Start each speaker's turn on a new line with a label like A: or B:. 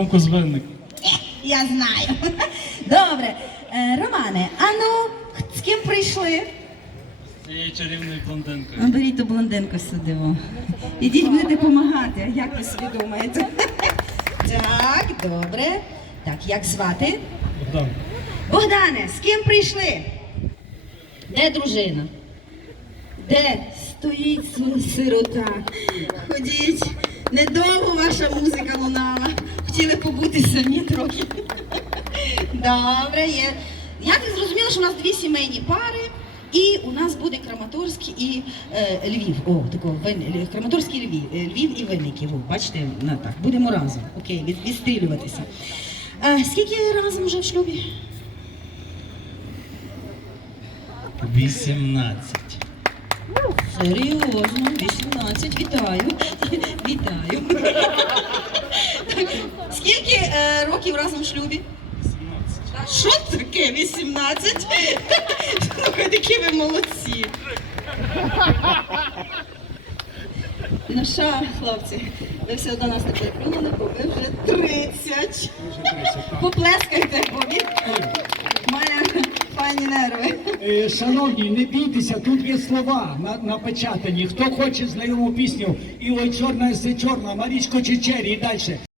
A: Ромко з
B: Я знаю. Добре. Е, Романе, а ну, з ким прийшли?
A: Цією чарівною блондинкою.
B: Ну, беріть ту блондинку сюди. о. Ідіть будете допомагати. Як ви собі думаєте? Так, добре. Так, як звати?
A: Богдан.
B: Богдане, з ким прийшли? Де дружина? Де стоїть сирота? Ходіть, недовго ваша музика лунала. Хотіли побути самі трохи. Добре, є. Як ви зрозуміли, що у нас дві сімейні пари, і у нас буде Краматорськ і е, Львів. О, такого Вин- Краматорськ Львів, е, Львів і Винників. О, бачите, на так. Будемо разом. Окей, від, відстрілюватися. Е, скільки разом вже в шлюбі?
A: 18.
B: Серйозно, 18, вітаю. Вітаю. Скільки е, років разом в шлюбі?
A: 17.
B: Що таке 18? Слухай, які ви молодці. Ну що, хлопці, ви все одно нас не приплюнули, бо ви вже 30. Поплескайте, бо він має файні нерви.
C: Е, Шановні, не бійтеся, тут є слова на- напечатані. Хто хоче знайому пісню, і ой, чорна си чорна, Марічко Чечері і далі.